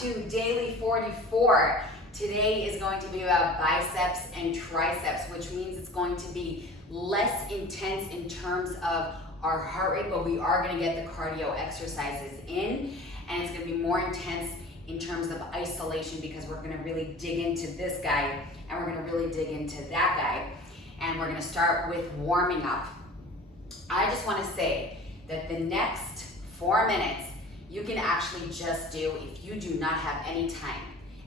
to daily 44. Today is going to be about biceps and triceps, which means it's going to be less intense in terms of our heart rate, but we are going to get the cardio exercises in, and it's going to be more intense in terms of isolation because we're going to really dig into this guy and we're going to really dig into that guy, and we're going to start with warming up. I just want to say that the next 4 minutes you can actually just do if you do not have any time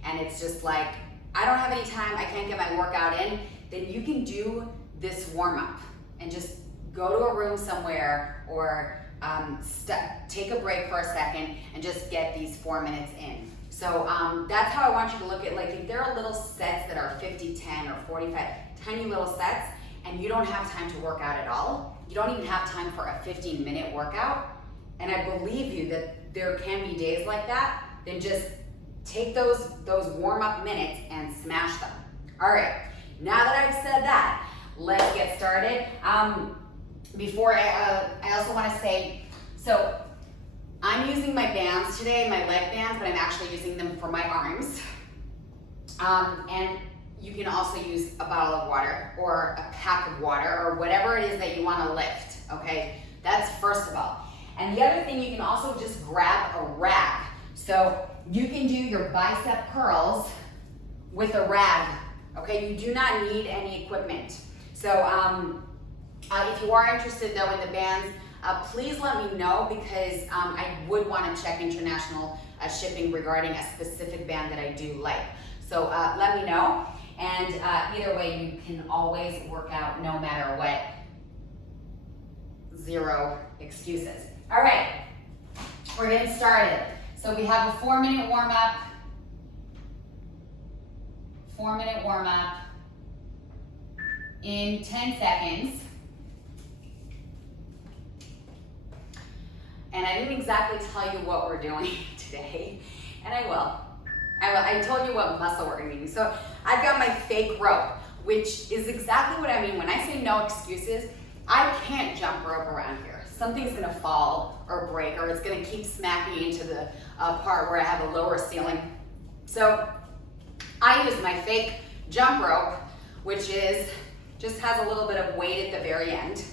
and it's just like, I don't have any time, I can't get my workout in, then you can do this warm up and just go to a room somewhere or take a break for a second and just get these 4 minutes in. So that's how I want you to look at, like, if there are little sets that are 50, 10 or 45, tiny little sets, and you don't have time to work out at all, you don't even have time for a 15-minute workout, and I believe you that there can be days like that, then just take those warm-up minutes and smash them. All right, now that I've said that, let's get started. Before I also want to say, so I'm using my bands today, my leg bands, but I'm actually using them for my arms. And you can also use a bottle of water or a pack of water or whatever it is that you want to lift, okay? That's first of all. And the other thing, you can also just grab a rag. So you can do your bicep curls with a rag, okay? You do not need any equipment. So if you are interested though in the bands, please let me know because I would want to check international shipping regarding a specific band that I do like. So let me know. And either way, you can always work out no matter what. Zero excuses. All right, we're getting started. So we have a 4-minute warm-up. 4-minute warm-up in 10 seconds. And I didn't exactly tell you what we're doing today, and I will. I told you what muscle we're gonna be using. So I've got my fake rope, which is exactly what I mean. When I say no excuses, I can't jump rope around here. Something's gonna fall or break, or it's gonna keep smacking into the part where I have a lower ceiling. So I use my fake jump rope, which just has a little bit of weight at the very end.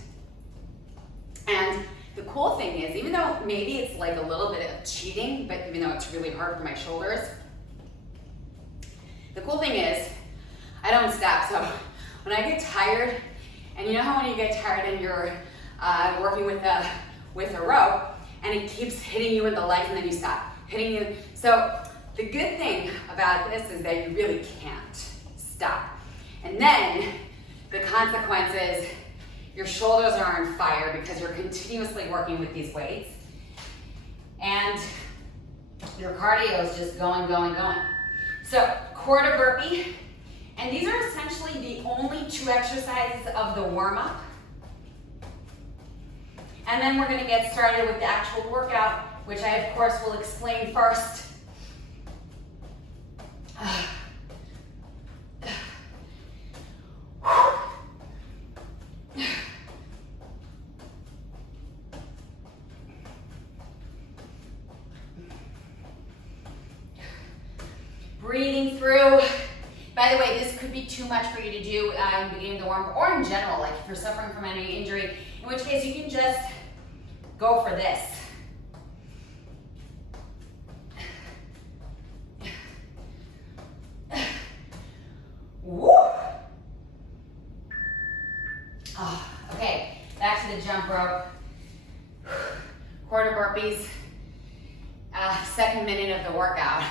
And the cool thing is, even though maybe it's like a little bit of cheating, but even though it's really hard for my shoulders, the cool thing is, I don't stop. So when I get tired, and you know how when you get tired and you're working with a rope, and it keeps hitting you in the legs and then you stop, hitting you. So the good thing about this is that you really can't stop. And then the consequence is your shoulders are on fire because you're continuously working with these weights. And your cardio is just going, going, going. So quarter burpee. And these are essentially the only 2 exercises of the warm-up. And then we're gonna get started with the actual workout, which I, of course, will explain first. Breathing through. By the way, this could be too much for you to do in the beginning of the warm-up or in general, like if you're suffering from any injury, in which case you can just go for this. Woo! Oh, okay, back to the jump rope. Quarter burpees. 2nd minute of the workout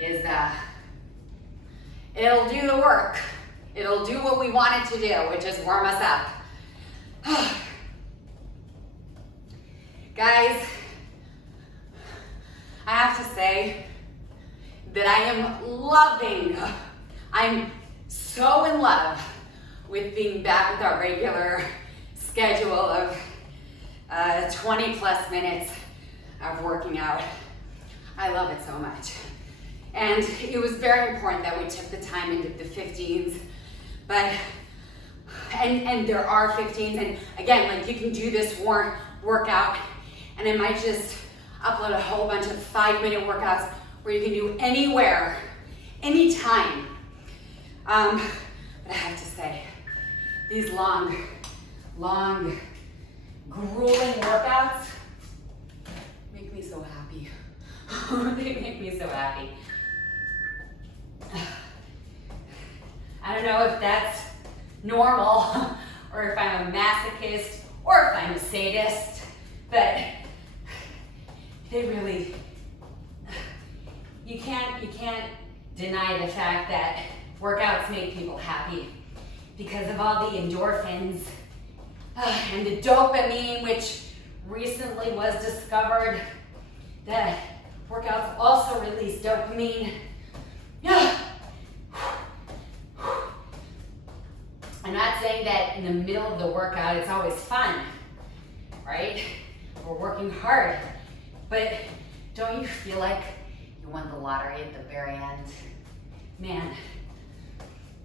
is it'll do the work. It'll do what we want it to do, which is warm us up. Guys, I have to say that I am loving, I'm so in love with being back with our regular schedule of 20 plus minutes of working out. I love it so much. And it was very important that we took the time into the 15s, but, and there are 15s, and again, like you can do this workout, and I might just upload a whole bunch of 5-minute workouts where you can do anywhere, anytime. But I have to say, these long, grueling workouts make me so happy. They make me so happy. I don't know if that's normal or if I'm a masochist or if I'm a sadist, but they really, you can't deny the fact that workouts make people happy because of all the endorphins and the dopamine, which recently was discovered that workouts also release dopamine. I'm not saying that in the middle of the workout it's always fun, right? We're working hard, but don't you feel like you won the lottery at the very end? Man,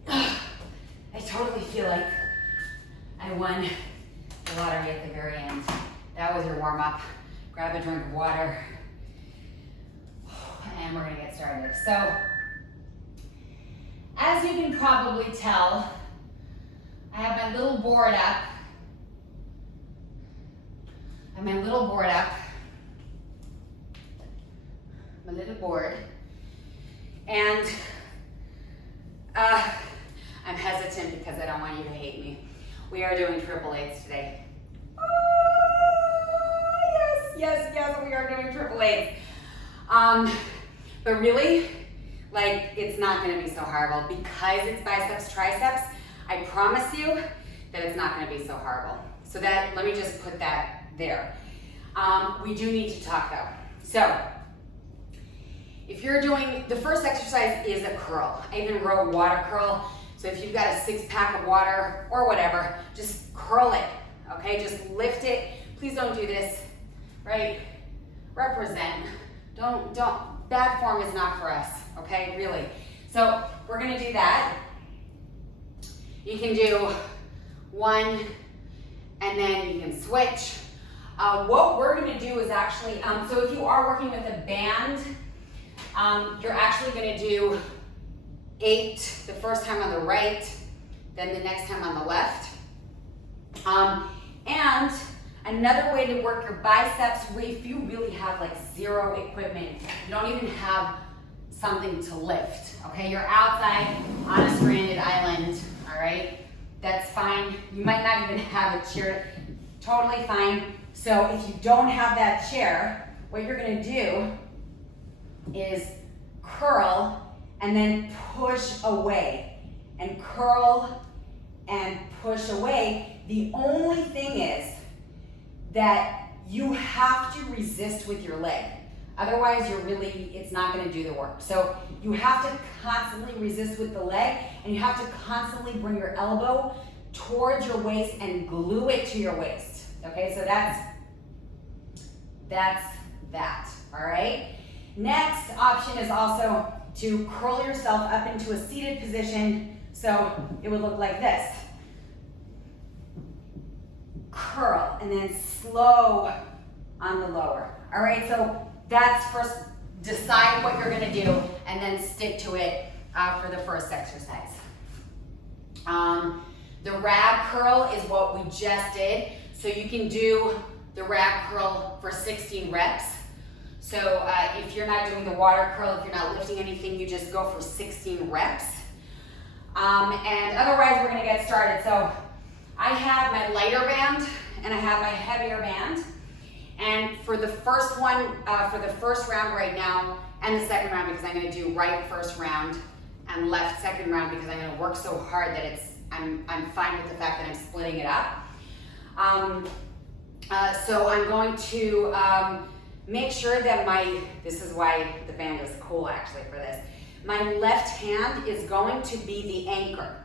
I totally feel like I won the lottery at the very end. That was your warm-up. Grab a drink of water, and we're gonna get started. So, as you can probably tell, I have my little board up. My little board. And I'm hesitant because I don't want you to hate me. We are doing triple eights today. Oh, yes, we are doing triple eights. But really, like, it's not gonna be so horrible because it's biceps, triceps. I promise you that it's not gonna be so horrible. So that, let me just put that there. We do need to talk though. So, if you're doing, the first exercise is a curl. I even wrote water curl. So if you've got a 6-pack of water or whatever, just curl it, okay? Just lift it. Please don't do this, right? Represent. Don't, bad form is not for us, okay? Really. So we're gonna do that. You can do one, and then you can switch. What we're gonna do is actually, so if you are working with a band, you're actually gonna do 8 the first time on the right, then the next time on the left. And another way to work your biceps, if you really have like zero equipment, you don't even have something to lift, okay? You're outside on a stranded island, all right? That's fine. You might not even have a chair, totally fine. So if you don't have that chair, what you're gonna do is curl and then push away, and curl and push away. The only thing is that you have to resist with your leg. Otherwise, it's not gonna do the work. So you have to constantly resist with the leg, and you have to constantly bring your elbow towards your waist and glue it to your waist. Okay, so that's that, all right? Next option is also to curl yourself up into a seated position, so it would look like this. Curl, and then slow on the lower. All right, so that's first, decide what you're gonna do, and then stick to it for the first exercise. The rab curl is what we just did, so you can do the rab curl for 16 reps. So if you're not doing the water curl, if you're not lifting anything, you just go for 16 reps. And otherwise, we're gonna get started. So I have my lighter band and I have my heavier band. And for the first one, for the first round right now, and the second round, because I'm gonna do right first round and left second round, because I'm gonna work so hard that I'm fine with the fact that I'm splitting it up. So I'm going to make sure that this is why the band is cool actually for this. My left hand is going to be the anchor.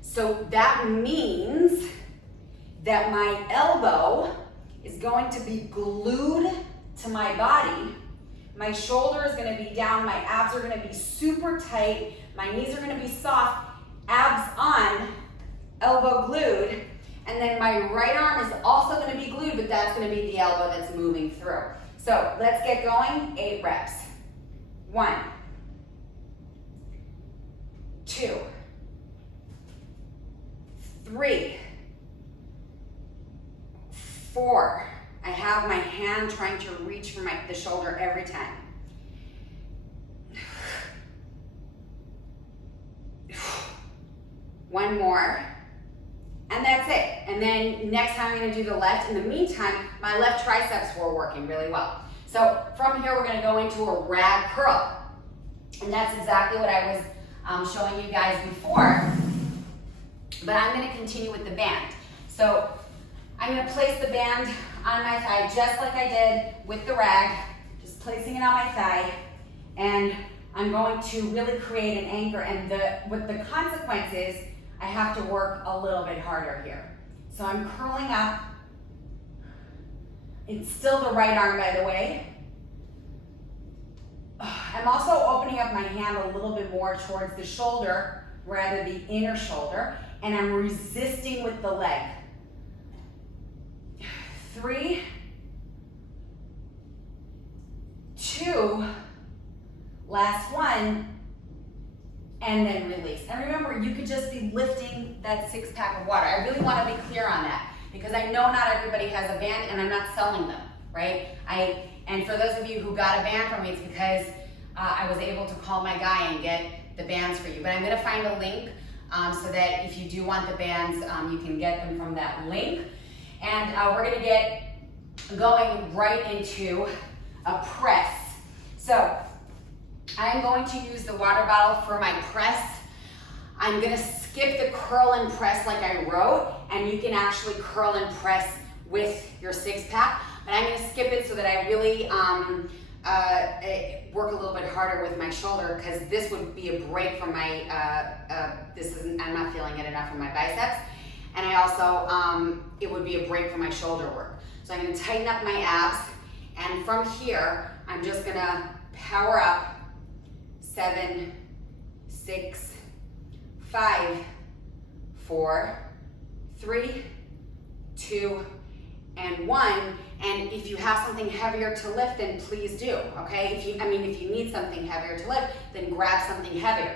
So that means that my elbow is going to be glued to my body. My shoulder is gonna be down, my abs are gonna be super tight, my knees are gonna be soft, abs on, elbow glued, and then my right arm is also gonna be glued, but that's gonna be the elbow that's moving through. So let's get going, 8 reps. 1, 2, 3, 4. I have my hand trying to reach for the shoulder every time. 1 more, and that's it. And then next time I'm going to do the left. In the meantime, my left triceps were working really well. So from here, we're going to go into a rag curl. And that's exactly what I was showing you guys before. But I'm going to continue with the band. So I'm going to place the band on my thigh just like I did with the rag, just placing it on my thigh. And I'm going to really create an anchor. And what the consequence is, I have to work a little bit harder here. So I'm curling up. It's still the right arm, by the way. I'm also opening up my hand a little bit more towards the shoulder rather the inner shoulder, and I'm resisting with the leg. 3, 2, last one, and then release. And remember, you could just be lifting that 6-pack of water. I really want to be clear on that because I know not everybody has a band and I'm not selling them, right? And for those of you who got a band from me, it's because I was able to call my guy and get the bands for you. But I'm going to find a link so that if you do want the bands, you can get them from that link. And we're going to get going right into a press. So I'm going to use the water bottle for my press. I'm going to skip the curl and press like I wrote, and you can actually curl and press with your 6-pack. But I'm going to skip it so that I really work a little bit harder with my shoulder, because this would be a break from my, I'm not feeling it enough in my biceps. And I also, it would be a break from my shoulder work. So I'm going to tighten up my abs, and from here, I'm just going to power up. 7, 6, 5, 4, 3, 2, and 1. And if you have something heavier to lift, then please do, okay? If you need something heavier to lift, then grab something heavier.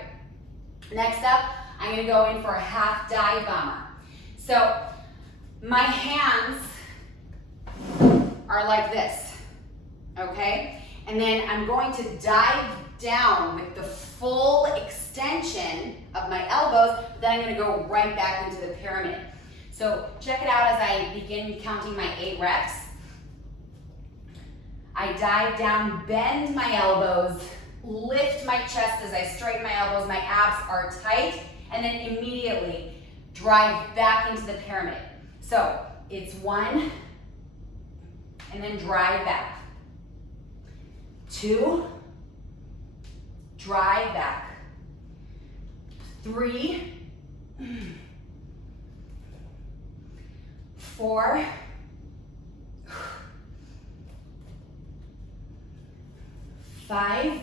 Next up, I'm gonna go in for a half dive bomber. So my hands are like this, okay? And then I'm going to dive down with the full extension of my elbows, then I'm gonna go right back into the pyramid. So check it out as I begin counting my 8 reps. I dive down, bend my elbows, lift my chest as I straighten my elbows, my abs are tight, and then immediately drive back into the pyramid. So it's 1, and then drive back. 2, drive back. 3, 4, 5,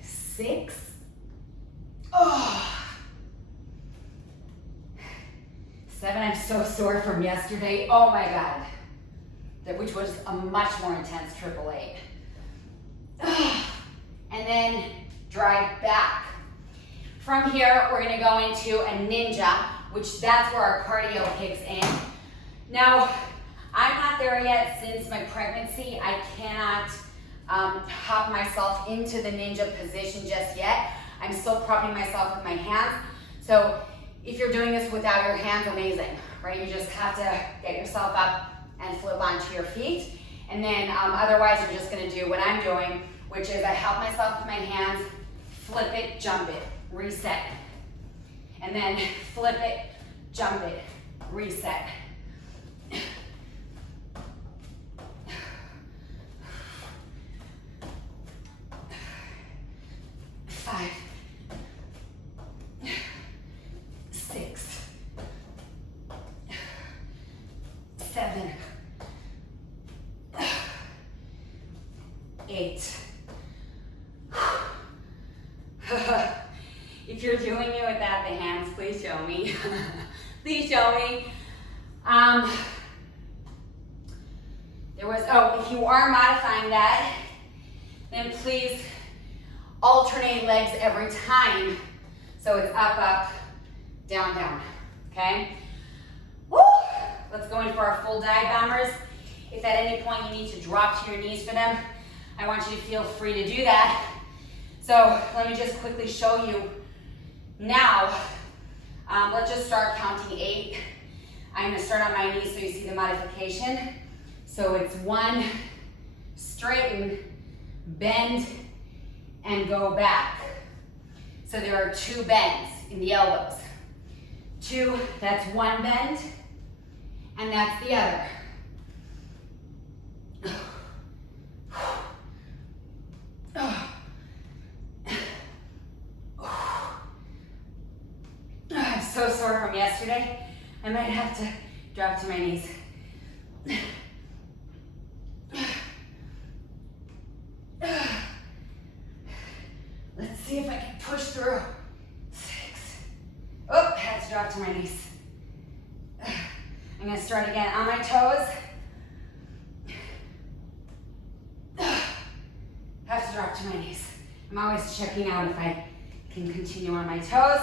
6, 7. I'm so sore from yesterday. Oh my God. Which was a much more intense 888. And then drive back. From here, we're gonna go into a ninja, which that's where our cardio kicks in. Now, I'm not there yet since my pregnancy. I cannot hop myself into the ninja position just yet. I'm still propping myself with my hands. So if you're doing this without your hands, amazing, right? You just have to get yourself up and flip onto your feet. And then otherwise you're just gonna do what I'm doing, which is I help myself with my hands, flip it, jump it, reset. And then flip it, jump it, reset. 5, 6, 7, 8. If you're doing it without the hands, please show me. Please show me. if you are modifying that, then please alternate legs every time. So it's up, up, down, down, okay? Woo! Let's go in for our full dive bombers. If at any point you need to drop to your knees for them, I want you to feel free to do that. So let me just quickly show you now. Let's just start counting 8. I'm gonna start on my knees so you see the modification. So it's 1, straighten, bend, and go back. So there are 2 bends in the elbows. 2, that's 1 bend, and that's the other. I'm so sore from yesterday. I might have to drop to my knees. Let's see if I can push through. 6. Oh, I had to drop to my knees. I'm gonna start again on my toes. Have to drop to my knees. I'm always checking out if I can continue on my toes.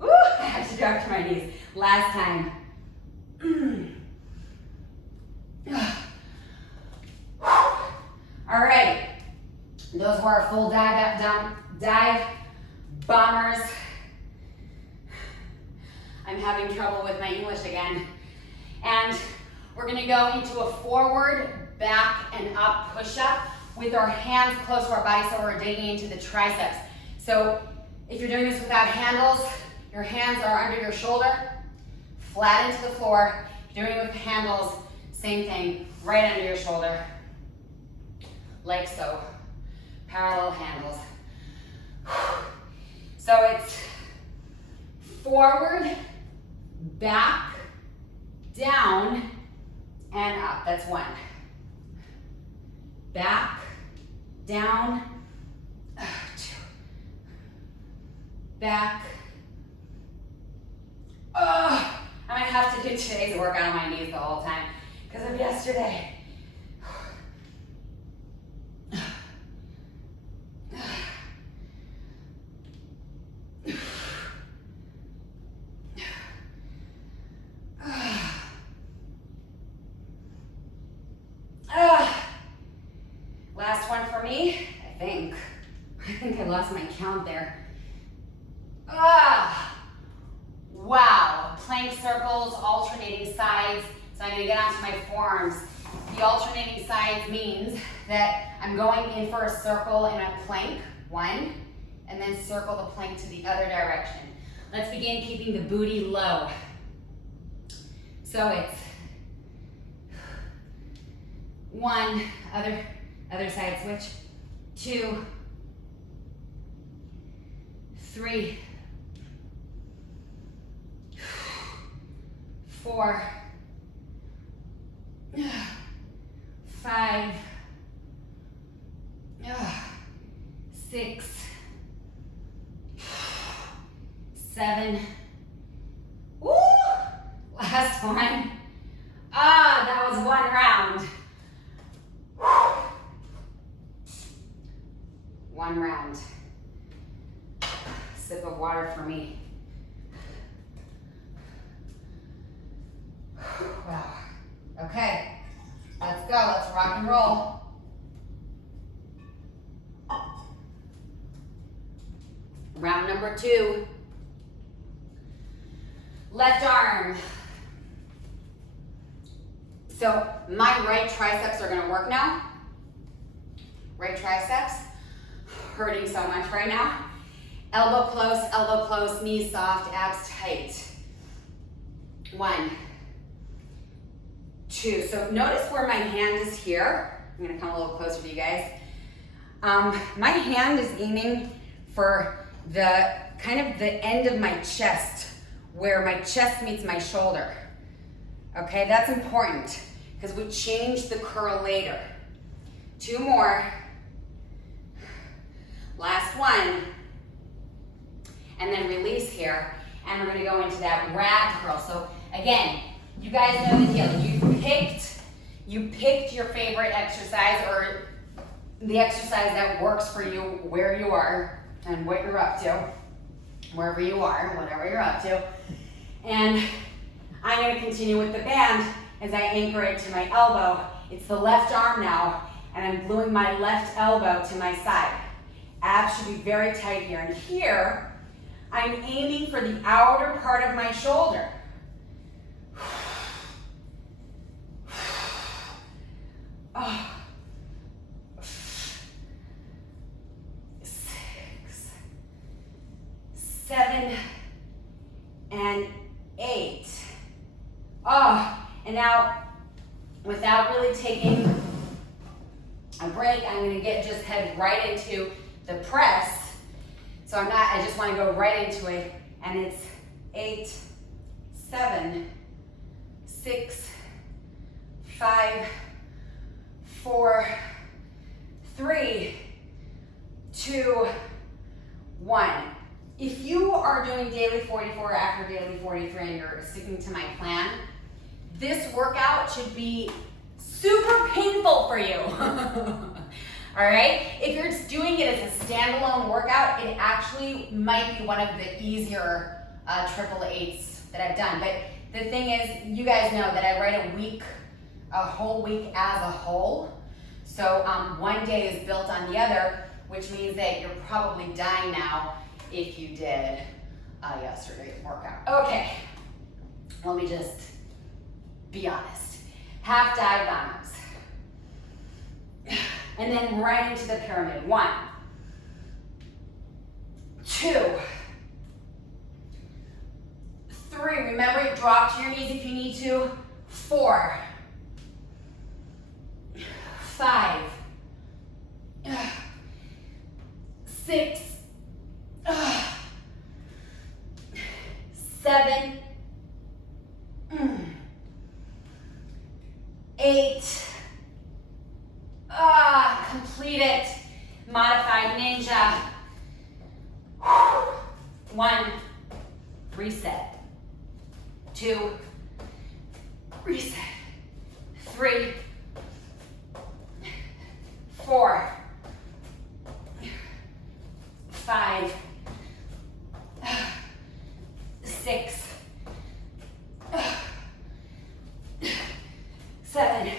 Woo, I have to drop to my knees. Last time. All right. Those were our full dive bombers. I'm having trouble with my English again. And we're gonna go into a forward, back, and up push-up with our hands close to our body so we're digging into the triceps. So if you're doing this without handles, your hands are under your shoulder, flat into the floor. If you're doing it with handles, same thing, right under your shoulder, like so. Parallel handles. So it's forward, back, down, and up. That's 1. Back, down, 2. Back. I might have to do today's workout on my knees the whole time because of yesterday. Last one for me, I think I lost my count there. Wow, plank circles, alternating sides. So I'm gonna get onto my forearms. The alternating sides means that I'm going in for a circle in a plank, 1, and then circle the plank to the other direction. Let's begin keeping the booty low. So it's 1, other side switch, 2, 3, 4, 5, 6, 7. Woo! Last one. That was 1 round. 1 round. Sip of water for me. Wow. Okay, let's go. Let's rock and roll. Round number 2. Left arm. So my right triceps are gonna work now. Right triceps, hurting so much right now. Elbow close, knees soft, abs tight. 1, 2. So notice where my hand is here. I'm gonna come a little closer to you guys. My hand is aiming for the kind of the end of my chest, where my chest meets my shoulder. Okay, that's important because we change the curl later. 2 more. Last one. And then release here. And we're gonna go into that rag curl. So again, you guys know the deal. You've picked You picked your favorite exercise or the exercise that works for you where you are and what you're up to, wherever you are, whatever you're up to. And I'm going to continue with the band as I anchor it to my elbow. It's the left arm now, and I'm gluing my left elbow to my side. Abs should be very tight here. And here, I'm aiming for the outer part of my shoulder. Oh. 6, 7, and 8. Oh, and now, without really taking a break, I'm going to just head right into the press. So I just want to go right into it. And it's 8, 7, 6, 5, 4, 3, 2, 1. If you are doing daily 44 after daily 43 and you're sticking to my plan, this workout should be super painful for you. All right? If you're just doing it as a standalone workout, it actually might be one of the easier triple eights that I've done. But the thing is, you guys know that I write a whole week as a whole. So one day is built on the other, which means that you're probably dying now if you did yesterday's workout. Okay, let me just be honest. Half dive bombers. And then right into the pyramid. 1, 2, 3. Remember, drop to your knees if you need to. 4, 5, 6, 7, 8. Complete it. Modified ninja. 1, reset. 2, reset. 3, 4, 5, 6, 7,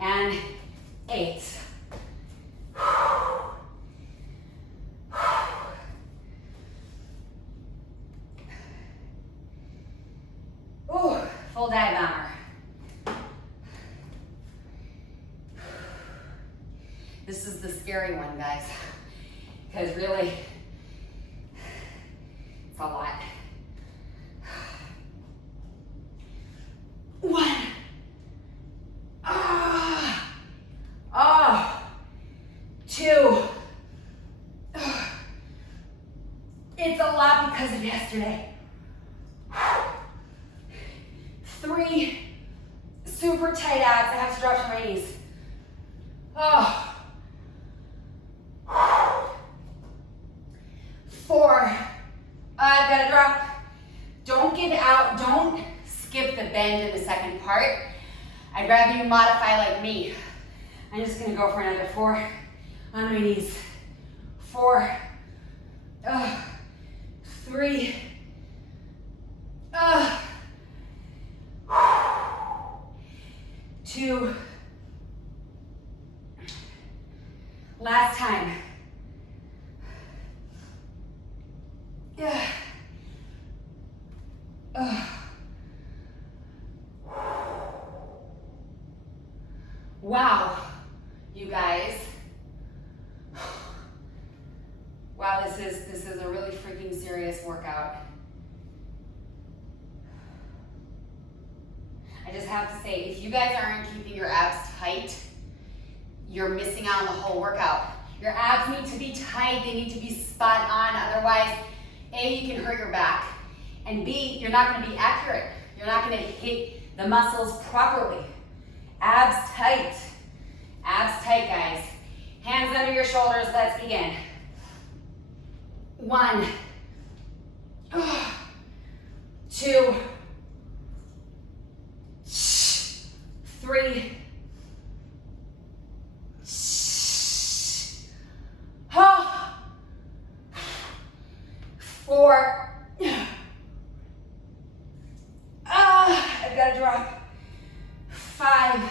and 8. Full dive bomber. This is the scary one, guys, because really, it's a lot. 1. Oh. 2. It's a lot because of yesterday. 3. Super tight abs. I have to drop to my knees. Oh. 4. I've got to drop. Don't give out. Don't skip the bend in the second part. I'd rather you modify like me. I'm just going to go for another 4 on my knees. 4. 3. 2. Last time. Wow, you guys. Wow, this is a really freaking serious workout. I just have to say, if you guys aren't keeping your abs tight, you're missing out on the whole workout. Your abs need to be tight, they need to be spot on, otherwise, A, you can hurt your back, and B, you're not gonna be accurate. You're not gonna hit the muscles properly. Abs tight, guys. Hands under your shoulders, let's begin. 1, 2, 3, oh, 4, I've got to drop, 5,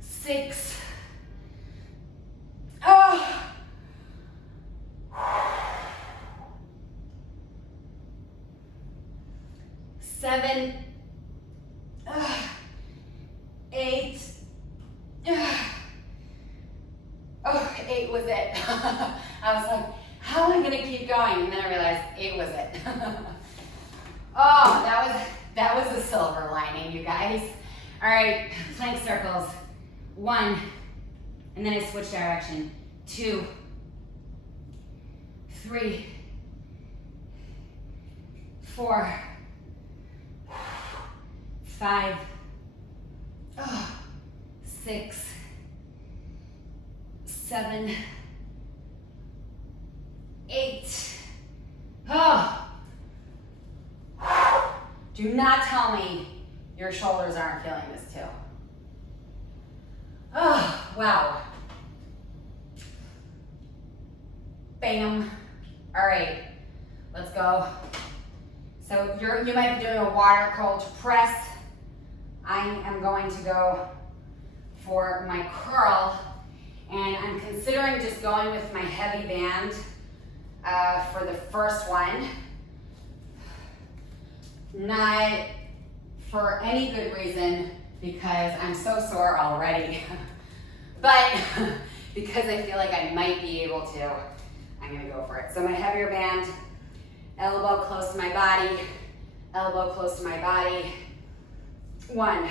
6, 7, 8, 8 was it. I was like, how am I gonna keep going? And then I realized 8 was it. Oh, that was the silver lining, you guys. All right, plank circles. 1, and then I switch direction. 2, 3, 4, 5, 6, 7, 8. Oh. Do not tell me your shoulders aren't feeling this too. Oh, wow. Bam. All right, let's go. So you might be doing a water curl to press. I am going to go for my curl, and I'm considering just going with my heavy band for the first one. Not for any good reason, because I'm so sore already, but because I feel like I might be able to, I'm gonna go for it. So my heavier band, elbow close to my body, elbow close to my body. 1,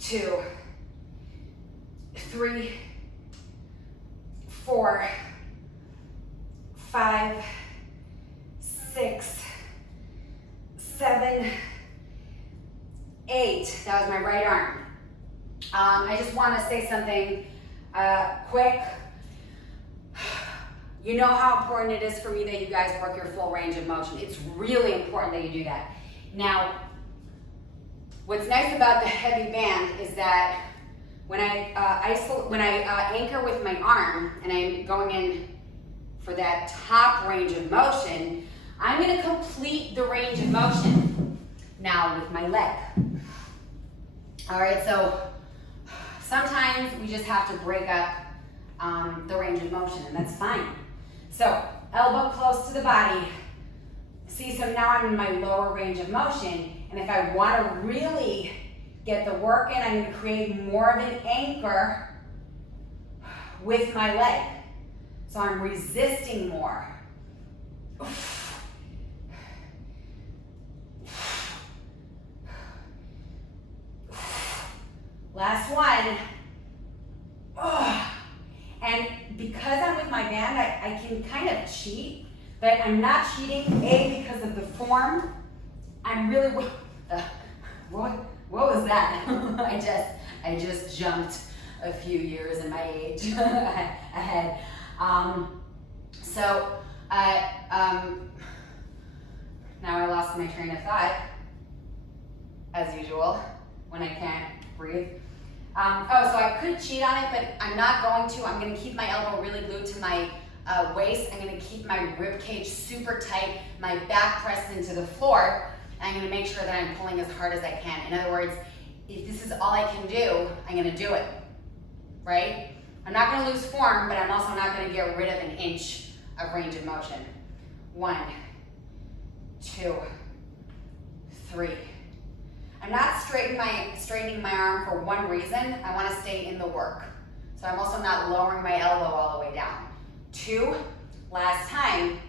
2, 3, 4, 5, 6, 7, 8. That was my right arm. I just want to say something quick. You know how important it is for me that you guys work your full range of motion. It's really important that you do that. Now, what's nice about the heavy band is that when I anchor with my arm and I'm going in for that top range of motion, I'm going to complete the range of motion now with my leg. All right, so sometimes we just have to break up the range of motion, and that's fine. So elbow close to the body. See, so now I'm in my lower range of motion, and if I want to really get the work in, I'm going to create more of an anchor with my leg. So I'm resisting more. Last one. And because I'm with my band, I can kind of cheat, but I'm not cheating, A, because of the form. I'm really, what was that? I just jumped a few years in my age ahead. Now I lost my train of thought, as usual, when I can't breathe. So I could cheat on it, but I'm not going to. I'm going to keep my elbow really glued to my waist. I'm going to keep my rib cage super tight, my back pressed into the floor, and I'm going to make sure that I'm pulling as hard as I can. In other words, if this is all I can do, I'm going to do it, right? I'm not going to lose form, but I'm also not going to get rid of an inch of range of motion. 1, 2, 3. I'm not straightening my arm for one reason. I want to stay in the work. So I'm also not lowering my elbow all the way down. 2, last time,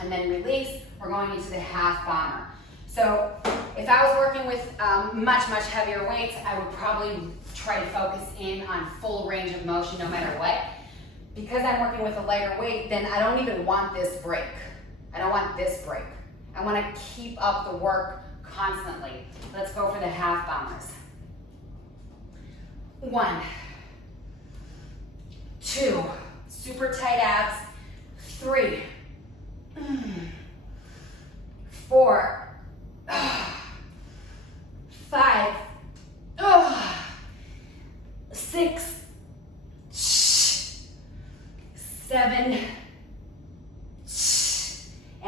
and then release. We're going into the half bomber. So if I was working with much heavier weights, I would probably try to focus in on full range of motion no matter what. Because I'm working with a lighter weight, then I don't even want this break. I don't want this break. I want to keep up the work constantly. Let's go for the half bombers. 1, 2, super tight abs. 3, 4, 5,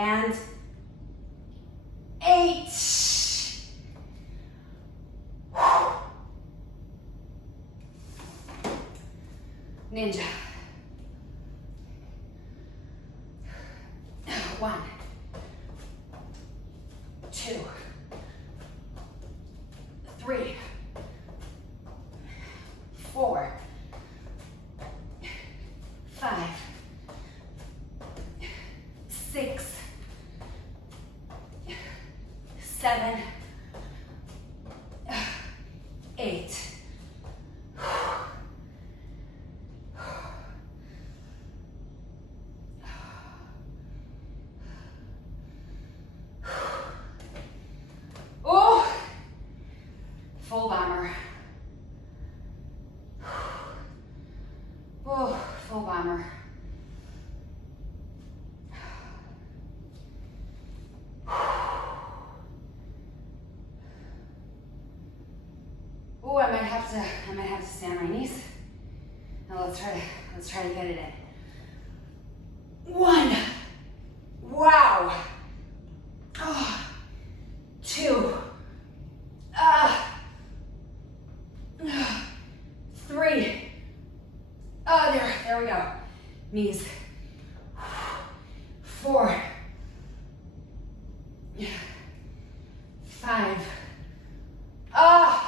and 8. Ninja. 1, 2, 3, 4, 5, 6, 7, 8. Oh, full bomber. Oh, full bomber. Oh, I might have to stand on my knees. Now let's try to get it in. 1. Wow. Oh. 2. 3. Oh, there we go. Knees. 4. 5. Ah.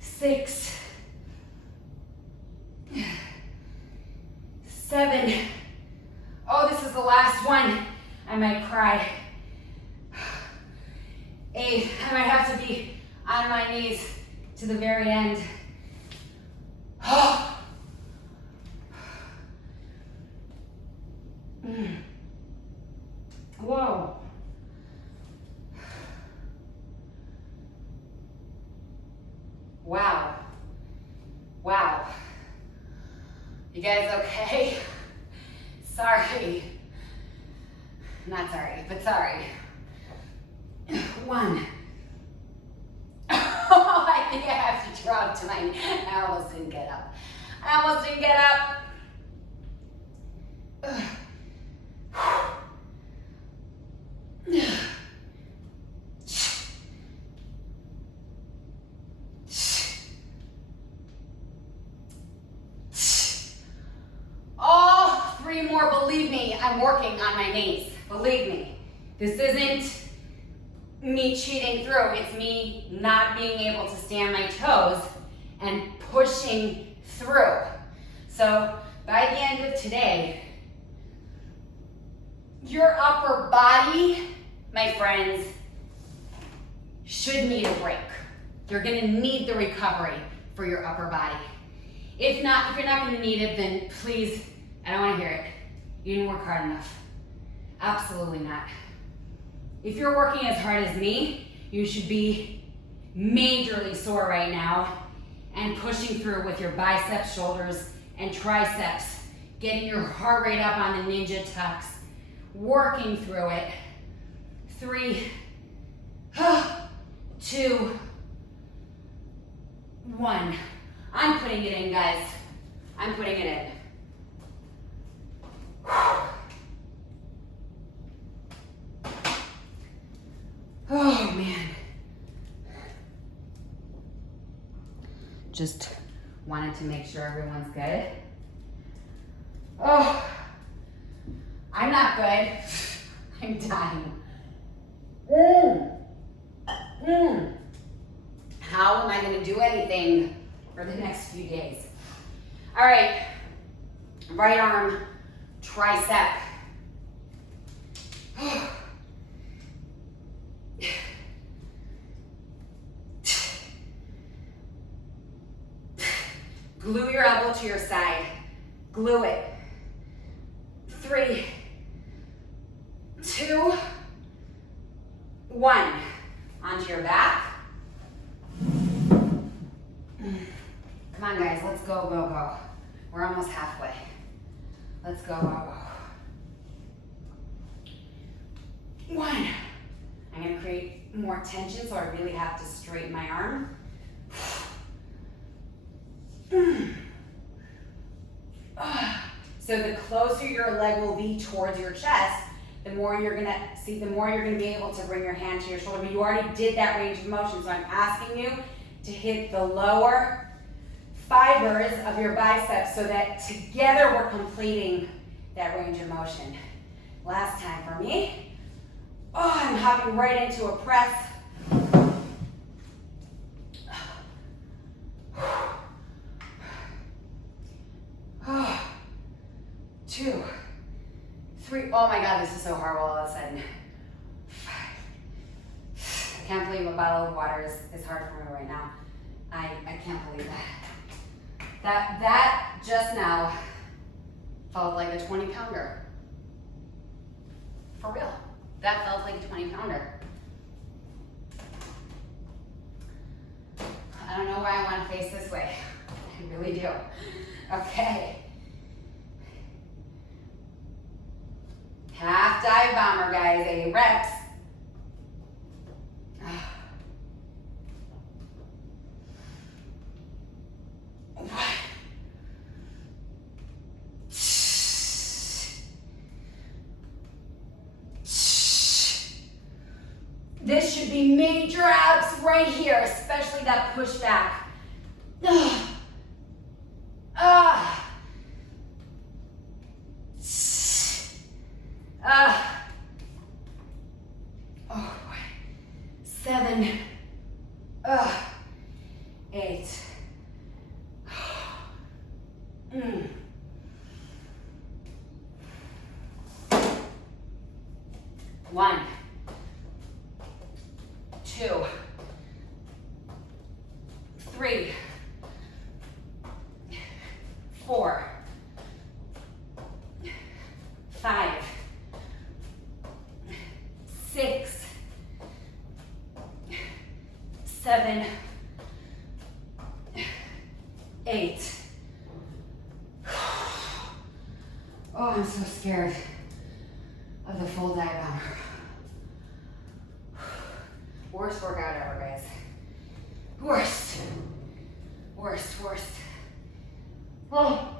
6. 7. Oh, this is the last one. I might cry. 8. I might have to be on my knees to the very end. Oh. Whoa. Wow. Wow. You guys okay? Sorry. Not sorry, but sorry. 1. Oh, I think I have to drop to my, I almost didn't get up. I almost didn't get up. All 3 more, believe me, I'm working on my knees. Believe me. This isn't me cheating through, it's me not being able to stand my toes and pushing through. So by the end of today, your upper body, my friends, should need a break. You're gonna need the recovery for your upper body. If not, if you're not gonna need it, then please, I don't wanna hear it. You didn't work hard enough. Absolutely not. If you're working as hard as me, you should be majorly sore right now and pushing through with your biceps, shoulders, and triceps, getting your heart rate up on the ninja tucks, working through it. 3, 2, 1. I'm putting it in, guys. I'm putting it in. Oh, man. Just wanted to make sure everyone's good. Oh, I'm not good. I'm dying. How am I going to do anything for the next few days? All right, right arm, tricep. Glue your elbow to your side. Glue it. 3, 2, 1. Onto your back. Come on, guys. Let's go, go, go. We're almost halfway. Let's go, go, go. 1. I'm going to create more tension, so I really have to straighten my arm. So the closer your leg will be towards your chest, the more you're gonna be able to bring your hand to your shoulder. But you already did that range of motion, so I'm asking you to hit the lower fibers of your biceps so that together we're completing that range of motion. Last time for me. Oh, I'm hopping right into a press. Oh, 2, 3. Oh my God, this is so horrible all of a sudden. 5. I can't believe a bottle of water is hard for me right now. I can't believe that. That just now felt like a 20-pounder. For real. That felt like a 20-pounder. I don't know why I want to face this way. I really do. Okay. Half dive bomber, guys. 8 reps. This should be major abs right here, especially that push back. Oh boy. 7, 8. 1, 2, 3, 4, 5, 6, 7, 8. Oh, I'm so scared of the full dive bomber. Worst workout ever, guys. Worst. Worst, worst. Oh.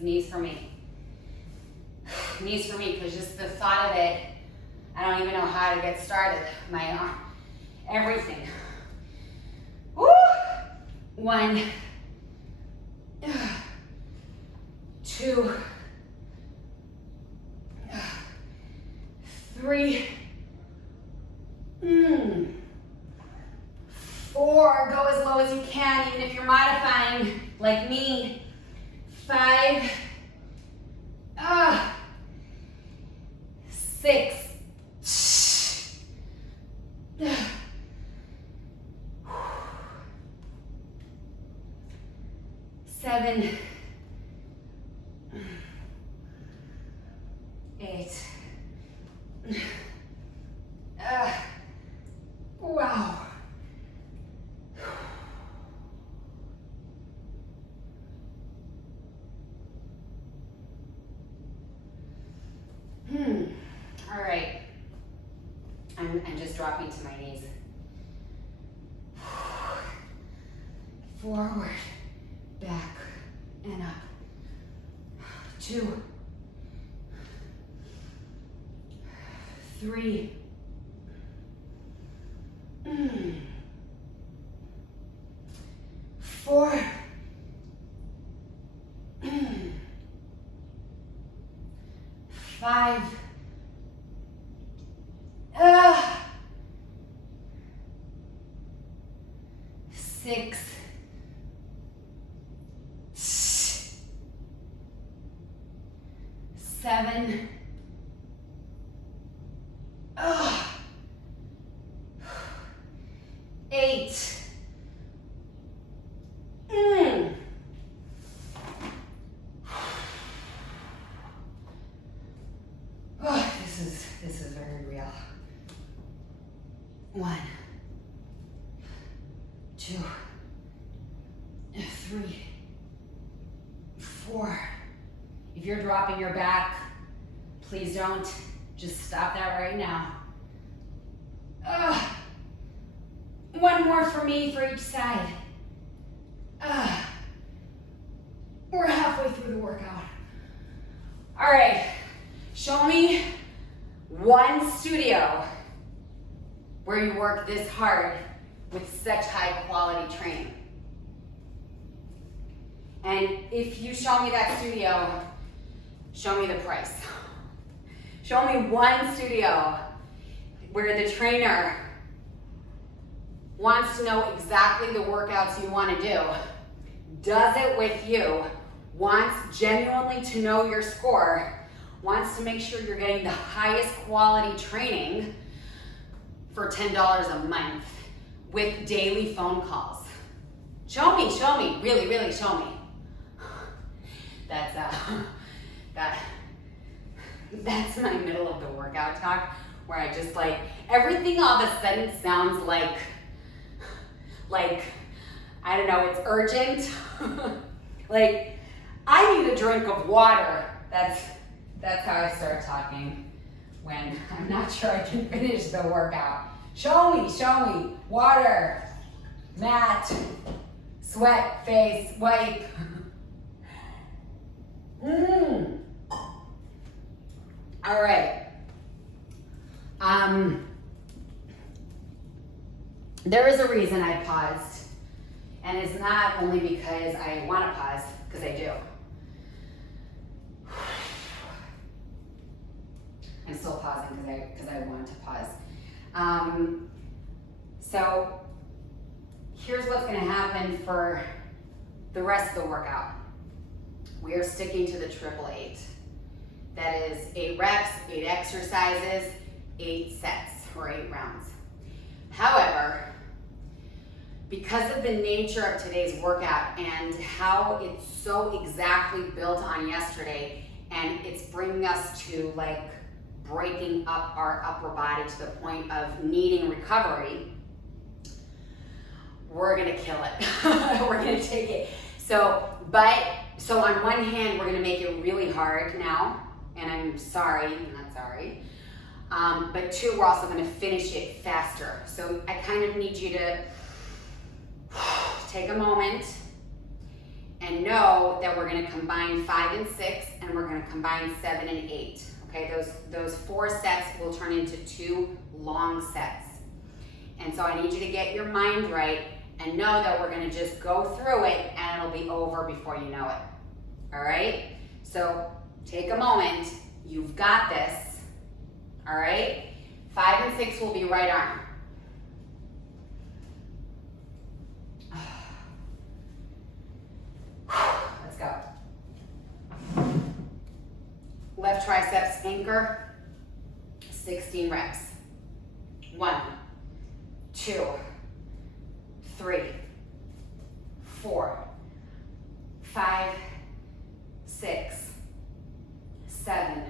Knees for me. Knees for me, because just the thought of it, I don't even know how to get started. My arm, everything. Woo! 1, 2, 3, 4. Go as low as you can, even if you're modifying like me. 5, 6, 7, 8. Wow. All right. I'm just dropping to my knees. Forward, back, and up. 2, 3. 4. 5. 6. 7. 8. Oh, this is very real. 1, 2, 3, 4. If you're dropping your back, please don't. Just stop that right now. One more for me for each side. We're halfway through the workout. All right, show me one studio where you work this hard with such high quality training. And if you show me that studio, show me the price. Show me one studio where the trainer wants to know exactly the workouts you want to do, does it with you, wants genuinely to know your score, wants to make sure you're getting the highest quality training for $10 a month with daily phone calls. Show me, really, really show me. That's my middle of the workout talk where I just like, everything all of a sudden sounds like, I don't know, it's urgent. Like, I need a drink of water. That's how I start talking when I'm not sure I can finish the workout. Show me, water, mat, sweat, face, wipe. All right. There is a reason I paused, and it's not only because I want to pause, because I do. I'm still pausing because I want to pause. So here's what's going to happen for the rest of the workout. We are sticking to the 888. That is 8 reps, 8 exercises, 8 sets, or 8 rounds. However, because of the nature of today's workout and how it's so exactly built on yesterday, and it's bringing us to like breaking up our upper body to the point of needing recovery, we're gonna kill it. We're gonna take it. So on one hand, we're gonna make it really hard now, and I'm not sorry. But 2, we're also gonna finish it faster. So I kind of need you to take a moment and know that we're gonna combine 5 and 6, and we're gonna combine 7 and 8. Okay, those 4 sets will turn into 2 long sets. And so I need you to get your mind right and know that we're gonna just go through it and it'll be over before you know it. All right? So take a moment, you've got this. All right? 5 and 6 will be right arm. Let's go. Left triceps anchor, 16 reps. 1, 2, 3, 4, 5, 6, 7,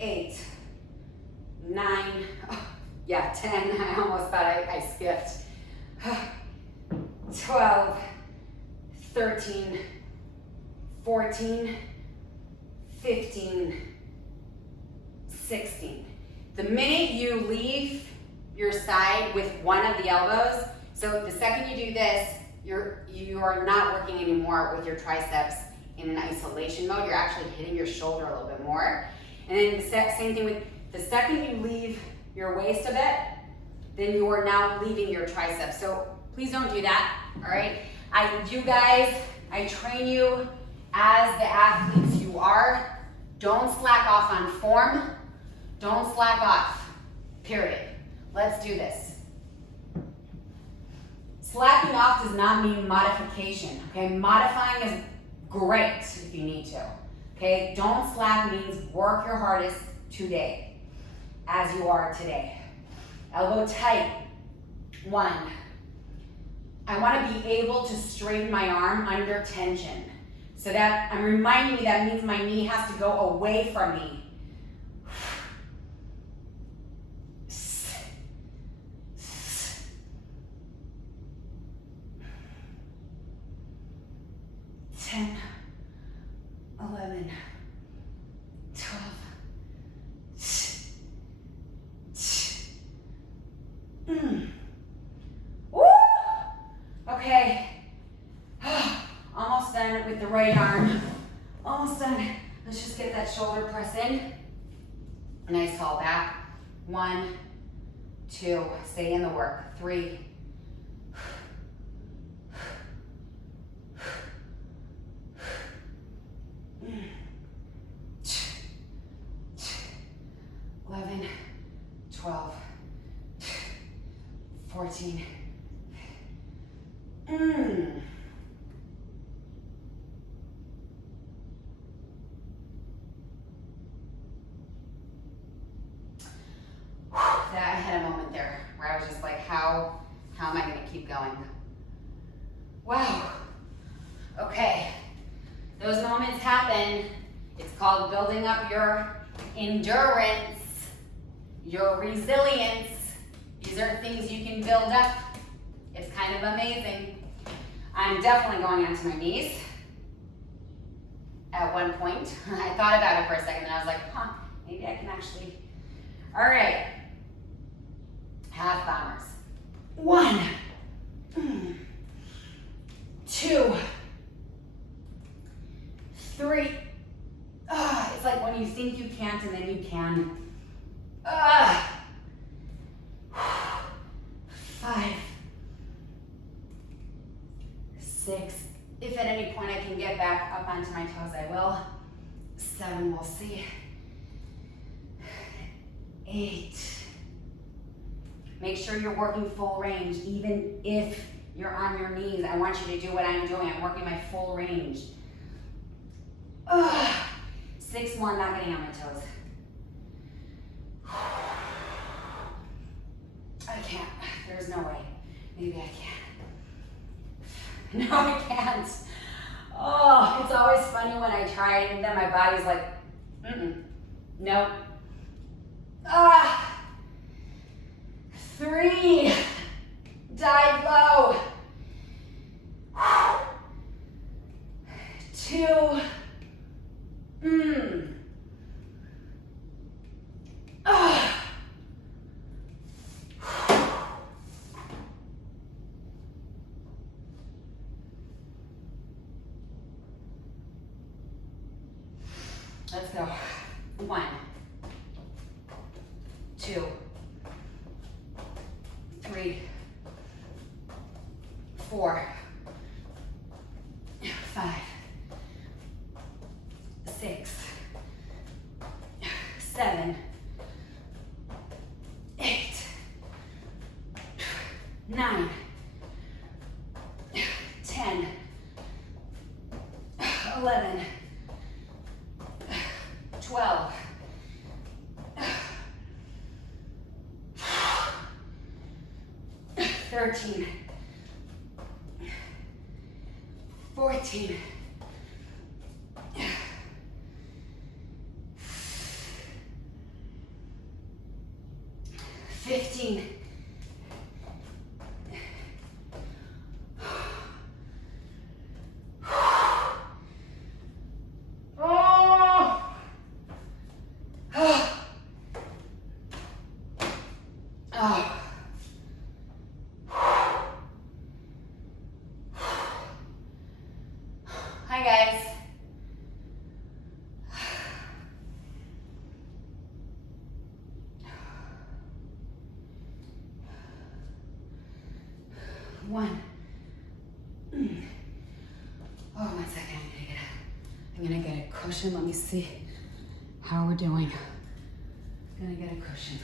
8, 9, 10. I almost thought I skipped. 12, 13, 14, 15, 16. The minute you leave your side with one of the elbows, so the second you do this, you are not working anymore with your triceps in an isolation mode. You're actually hitting your shoulder a little bit more. And then the same thing with the second you leave your waist a bit, then you are now leaving your triceps. So please don't do that, all right? I train you as the athletes you are. Don't slack off on form. Don't slack off, period. Let's do this. Slacking off does not mean modification, okay? Modifying is great if you need to, okay? Don't slack means work your hardest today, as you are today. Elbow tight. 1. I want to be able to straighten my arm under tension. So that I'm reminding you that means my knee has to go away from me. 10, 11, 12, Woo! Okay. Almost done with the right arm. Almost done. Let's just get that shoulder press in. Nice tall back. 1, 2, stay in the work. 3. 11, 12, 14. I had a moment there where I was just like, how am I going to keep going? Wow. Okay. Those moments happen. It's called building up your endurance, your resilience. These are things you can build up. It's kind of amazing. I'm definitely going onto my knees at one point. I thought about it for a second and I was like, maybe I can actually. All right. Half bombers. 1, 2, 3. It's like when you think you can't and then you can. 5, 6. If at any point I can get back up onto my toes, I will. 7, we'll see. 8. Make sure you're working full range, even if you're on your knees. I want you to do what I'm doing. I'm working my full range. 6 more, not getting on my toes. I can't. There's no way. Maybe I can. No, I can't. Oh, it's always funny when I try it and then my body's like, nope. 3. Dive low. 2. Let's go. 1, 2, 3, 4, 5, 6, 7, 8, 9, 10, 11, 12, 13, 14, 15, 1. Oh, 1 second. I'm gonna get a cushion. Let me see how we're doing. I'm gonna get a cushion.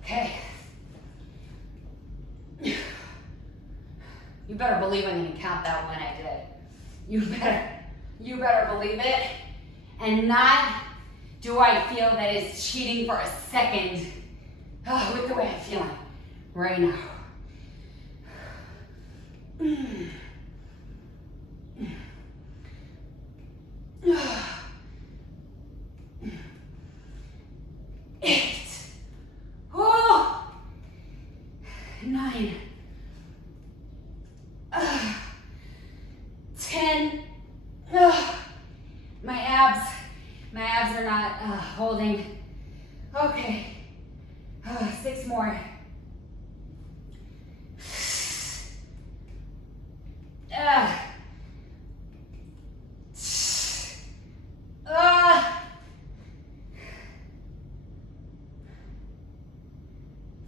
Okay. You better believe I'm gonna count that one I did. You better believe it. And not do I feel that it's cheating for a second with the way I'm feeling right now. 8. 9. 10. Holding. Okay. 6 more.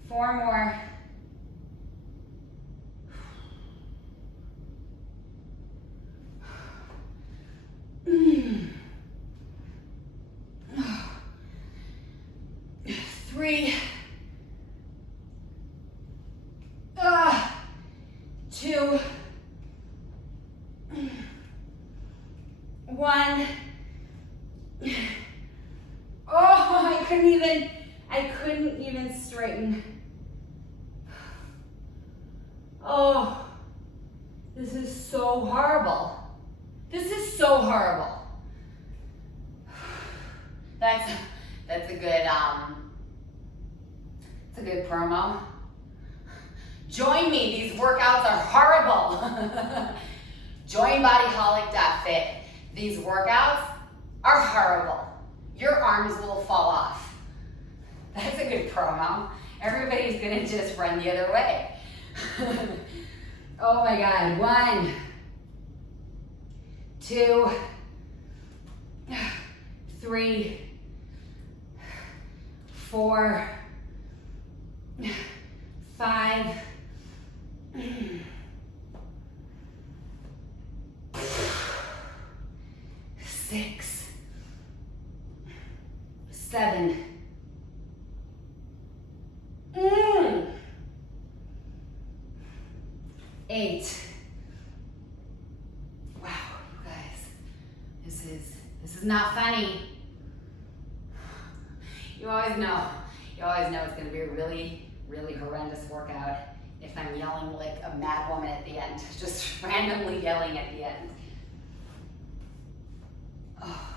Four more. Three. 2. 1. Oh, I couldn't even straighten. Oh, this is so horrible. This is so horrible. That's a good it's a good promo. Join me, these workouts are horrible. Join bodyholic.fit. These workouts are horrible. Your arms will fall off. That's a good promo. Everybody's gonna just run the other way. Oh my God, 1, 2, 3, 4, 5, 6, 7, 8. Wow, you guys, this is not funny. You always know it's gonna be a really, really horrendous workout if I'm yelling like a mad woman at the end, just randomly yelling at the end. Oh.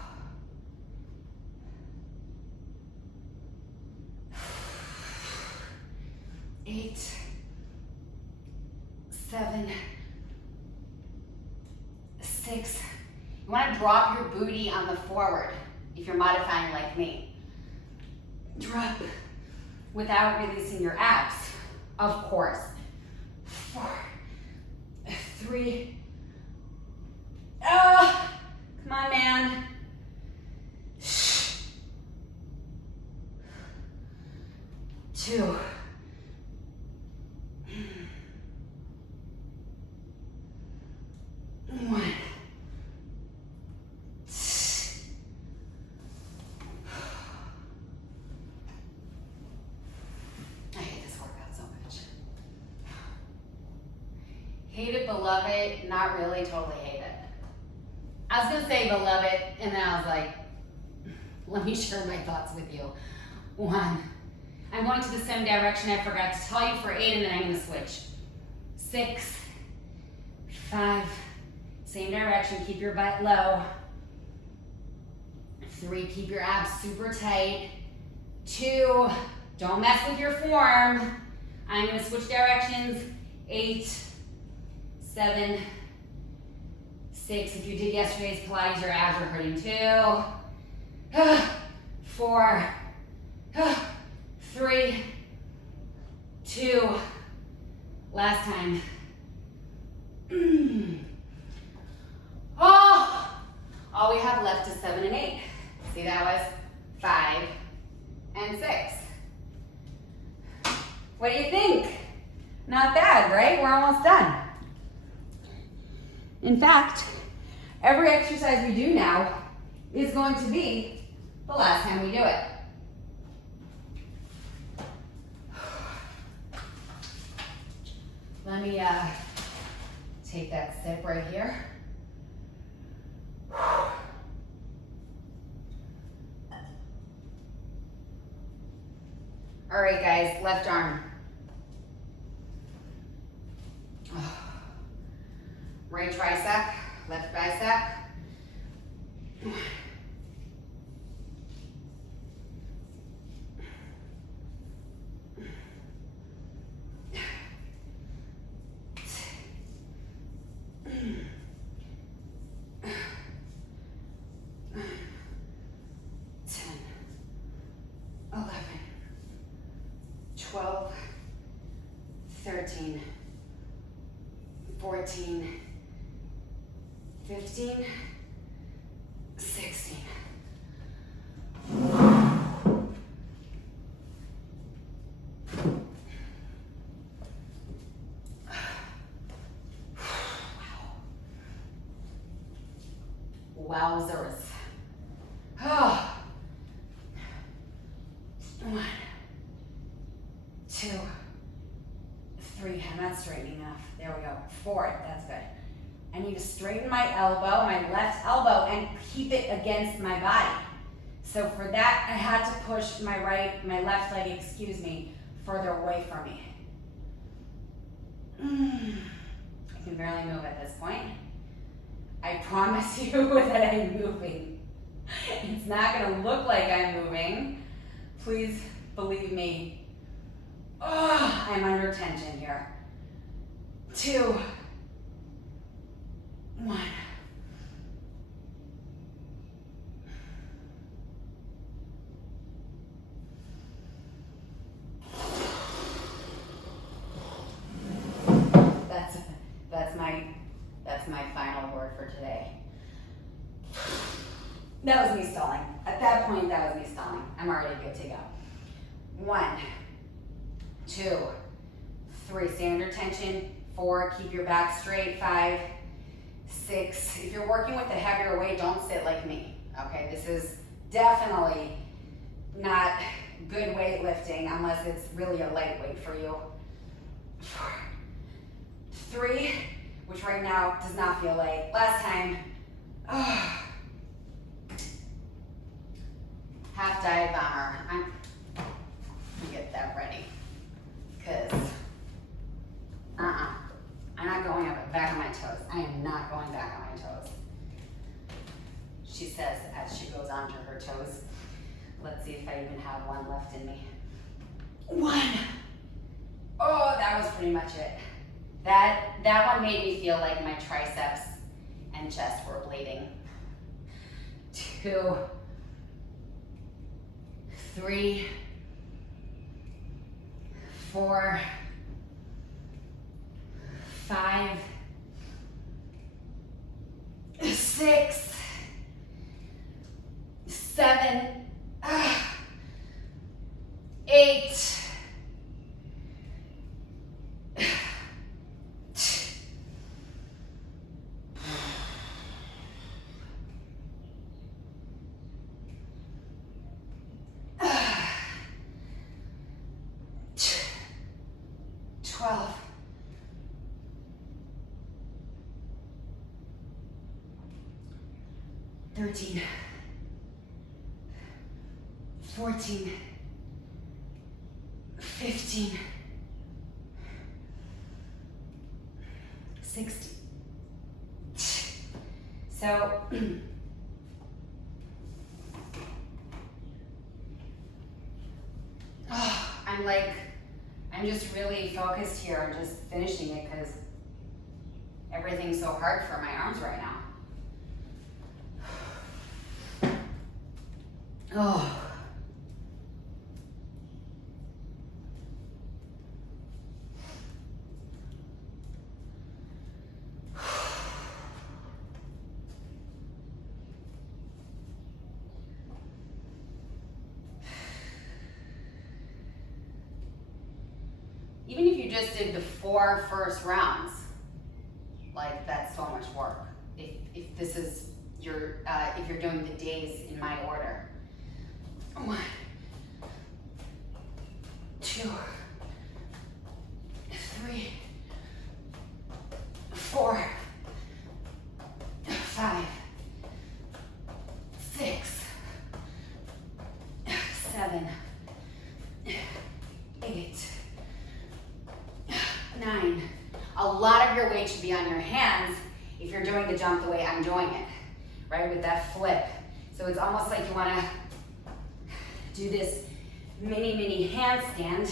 8, 7, 6. You want to drop your booty on the forward if you're modifying like me. Drop without releasing your abs, of course. 4, 3. Come on, man. 2. 1. I hate this workout so much. Hate it, but love it. Not really, totally hate it. I was gonna say but love it, and then I was like, let me share my thoughts with you. 1. I'm going to the same direction. I forgot to tell you for 8, and then I'm gonna switch. 6, 5. Same direction, keep your butt low. 3, keep your abs super tight. 2, don't mess with your form. I'm gonna switch directions. 8, 7, 6. If you did yesterday's Pilates, your abs are hurting too. 4, 3, 2. Last time. Oh, all we have left is 7 and 8. See, that was 5 and 6. What do you think? Not bad, right? We're almost done. In fact, every exercise we do now is going to be the last time we do it. Let me take that sip right here. All right, guys, left arm. Right tricep, left bicep. 13, 14, 15, 16. Wowzers. Oh. 1, 2, 3. I'm not straightening enough. There we go. 4. That's good. I need to straighten my elbow, my left elbow, and keep it against my body. So for that, I had to push my left leg, further away from me. I can barely move at this point. I promise you that I'm moving. It's not gonna look like I'm moving. Please believe me. Oh, I'm under tension here. 2, 1. That's my final word for today. That was me stalling. At that point, that was me stalling. I'm already good to go. 1, 2, 3. Stay under tension. 4. Keep your back straight. 5, 6. If you're working with a heavier weight, don't sit like me. Okay, this is definitely not good weightlifting unless it's really a lightweight for you. 4, 3, which right now does not feel light. Last time, half dive bomber. I'm gonna get that ready, because I'm not going back on my toes. I am not going back on my toes. She says as she goes onto her toes. Let's see if I even have one left in me. 1. Oh, that was pretty much it. That one made me feel like my triceps and chest were bleeding. 2, 3, 4, 5, 6, 7, 8, 12, 13, 14, 15, 16. So, I'm just really focused here on just finishing it because everything's so hard for my arms right now. Oh. Even if you just did the 4 first rounds, like that's so much work. If this is your, if you're doing the days in my order. 1, 2, 3, 4, 5, 6, 7, 8, 9. A lot of your weight should be on your hands if you're doing the jump the way I'm doing it, right? With that flip. So it's almost like you want to do this mini handstand,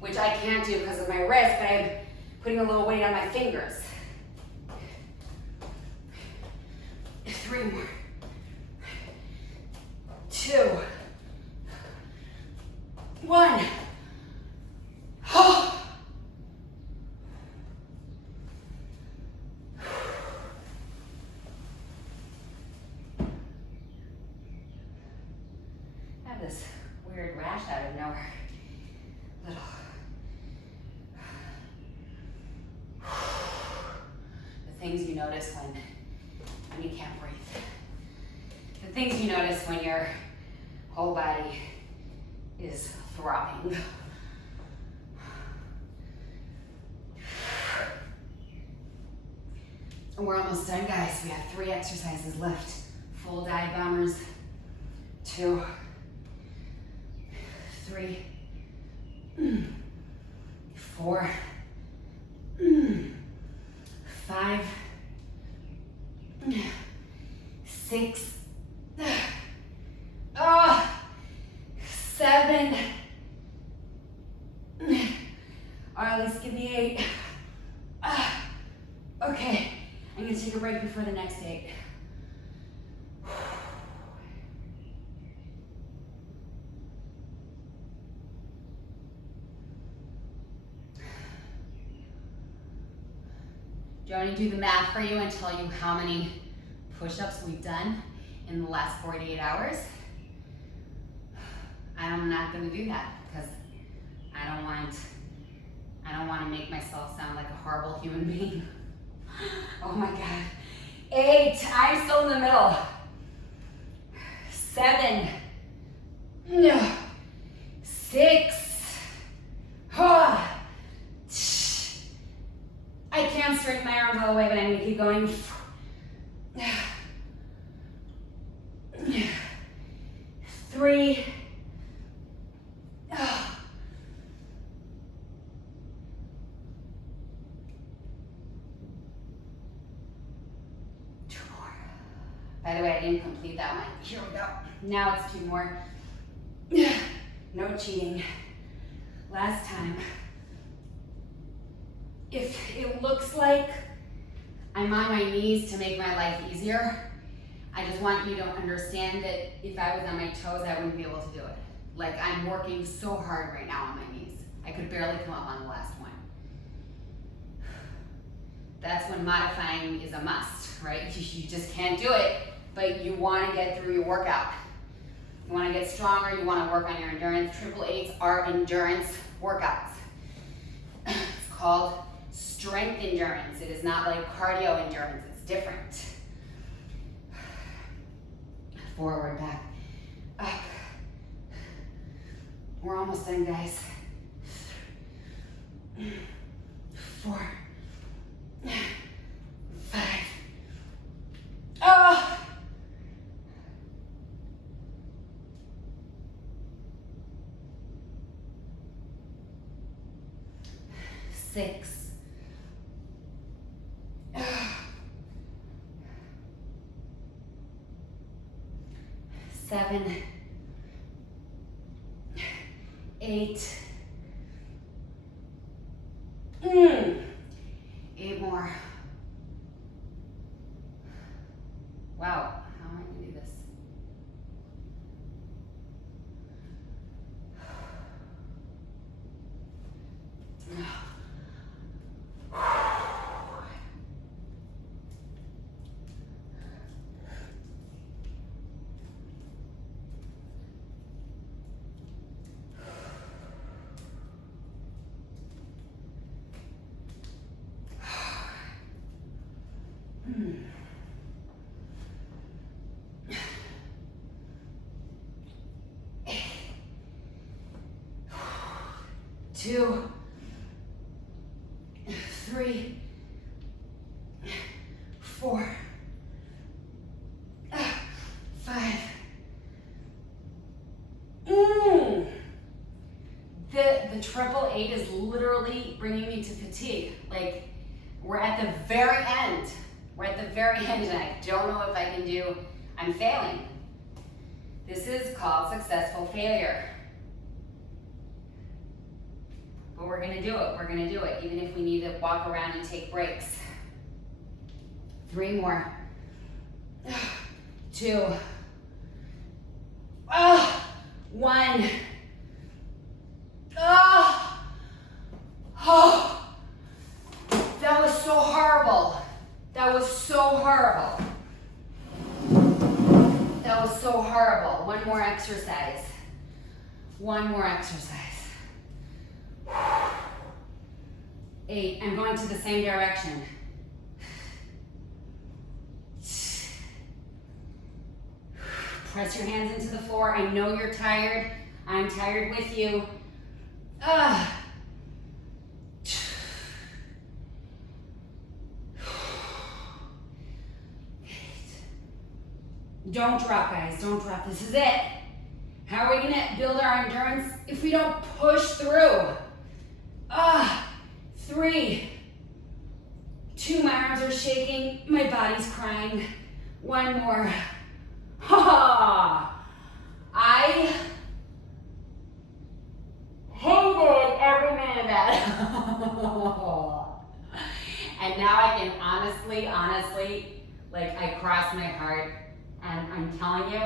which I can't do because of my wrist, but I'm putting a little weight on my fingers. 3 more. 2. 1. Oh. this weird rash out of nowhere. Little. The things you notice when you can't breathe. The things you notice when your whole body is throbbing. We're almost done, guys. We have 3 exercises left. Full dive bombers. 2, 3, 4, 5, 6, 7. Or at least give me 8. Okay, I'm gonna take a break before the next 8. Do you want me to do the math for you and tell you how many push-ups we've done in the last 48 hours? I'm not going to do that because I don't want to make myself sound like a horrible human being. Oh my God. 8. I'm still in the middle. 7. 6. I can't straighten my arms all the way, but I'm going to keep going. 3. 2 more. By the way, I didn't complete that one. Here we go. Now it's 2 more. No cheating. Last time. If it looks like I'm on my knees to make my life easier, I just want you to understand that if I was on my toes, I wouldn't be able to do it. Like, I'm working so hard right now on my knees. I could barely come up on the last one. That's when modifying is a must, right? You just can't do it, but you want to get through your workout. You want to get stronger, you want to work on your endurance. 888s are endurance workouts. It's called strength endurance. It is not like cardio endurance. It's different. Forward, back, up. We're almost done, guys. 4, 5. Oh! 6. 7, 8. 8 more. Wow, how am I going to do this? Two, 3, 4, 5. The 888 is literally bringing me to fatigue. Like, we're at the very end. We're at the very end, and I don't know if I can do. I'm failing. This is called successful failure. But we're gonna do it, we're gonna do it, even if we need to walk around and take breaks. 3 more. 2. 1. That was so horrible. That was so horrible. That was so horrible. 1 more exercise. One more exercise. 8, I'm going to the same direction. Press your hands into the floor. I know you're tired. I'm tired with you. Don't drop, guys. Don't drop. This is it. How are we going to build our endurance if we don't push through? 3, 2, my arms are shaking. My body's crying. 1 more. I hated every minute of that. And now I can honestly, like I cross my heart and I'm telling you,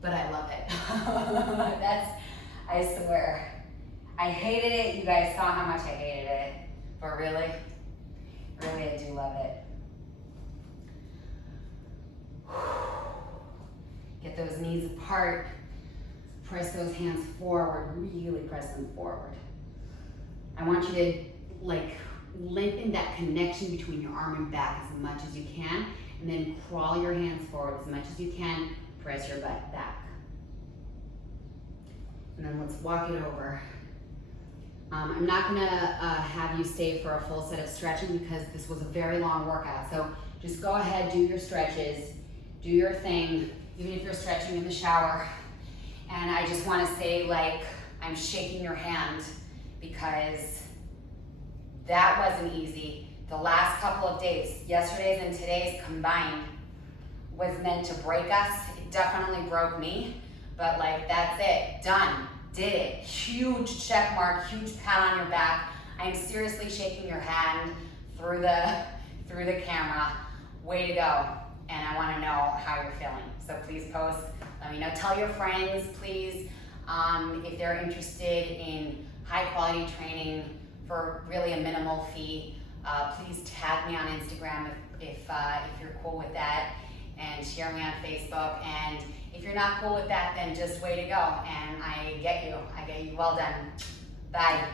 but I love it. I swear. I hated it. You guys saw how much I hated it. But really, I do love it. Get those knees apart. Press those hands forward. Really press them forward. I want you to like lengthen that connection between your arm and back as much as you can. And then crawl your hands forward as much as you can. Press your butt back. And then let's walk it over. I'm not gonna have you stay for a full set of stretching because this was a very long workout. So just go ahead, do your stretches, do your thing, even if you're stretching in the shower. And I just wanna say, like, I'm shaking your hand because that wasn't easy. The last couple of days, yesterday's and today's combined, was meant to break us. It definitely broke me, but like, that's it, done. Did it. Huge check mark, huge pat on your back. I'm seriously shaking your hand through the camera. Way to go. And I want to know how you're feeling. So please post. Let me know. Tell your friends, please, if they're interested in high quality training for really a minimal fee. Please tag me on Instagram if you're cool with that, and share me on Facebook. And if you're not cool with that, then just way to go. And I get you. Well done. Bye.